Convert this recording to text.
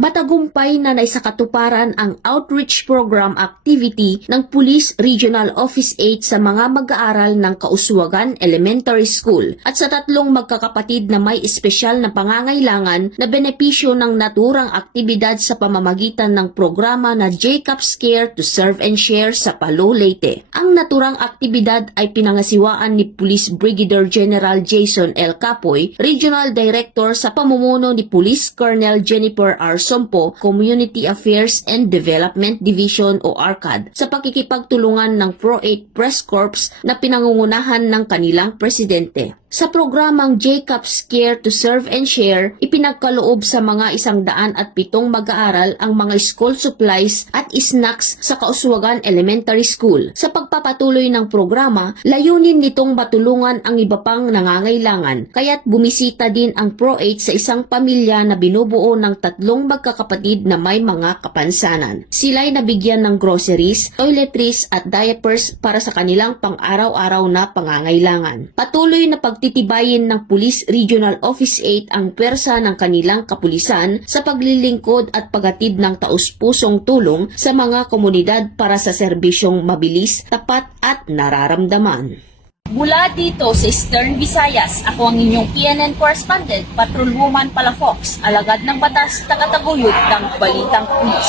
Matagumpay na naisakatuparan ang outreach program activity ng Police Regional Office 8 sa mga mag-aaral ng Kauswagan Elementary School at sa tatlong magkakapatid na may espesyal na pangangailangan na benepisyo ng naturang aktibidad sa pamamagitan ng programa na JCAPS Care to Serve and Share sa Palo, Leyte. Ang naturang aktibidad ay pinangasiwaan ni Police Brigadier General Jason L. Capoy, Regional Director sa pamumuno ni Police Colonel Jennifer R. Sompo, Community Affairs and Development Division o ARCAD, sa pakikipagtulungan ng Pro-8 Press Corps na pinangungunahan ng kanilang presidente. Sa programang JCAPS Care to Serve and Share, ipinagkaloob sa mga 107 mag-aaral ang mga school supplies at snacks sa Kauswagan Elementary School. Sa pagpapatuloy ng programa, layunin nitong matulungan ang iba pang nangangailangan, kaya't bumisita din ang Pro-8 sa isang pamilya na binubuo ng 3 magkakapatid na may mga kapansanan. Sila'y nabigyan ng groceries, toiletries at diapers para sa kanilang pang-araw-araw na pangangailangan. Patuloy na pagtitibayin ng Police Regional Office 8 ang pwersa ng kanilang kapulisan sa paglilingkod at paghatid ng taus-pusong tulong sa mga komunidad para sa serbisyong mabilis, tapat at nararamdaman. Mula dito sa Eastern Visayas, ako ang inyong PNN correspondent, Patrolwoman Palafox, alagad ng batas, tagataguyod ng Balitang Pulis.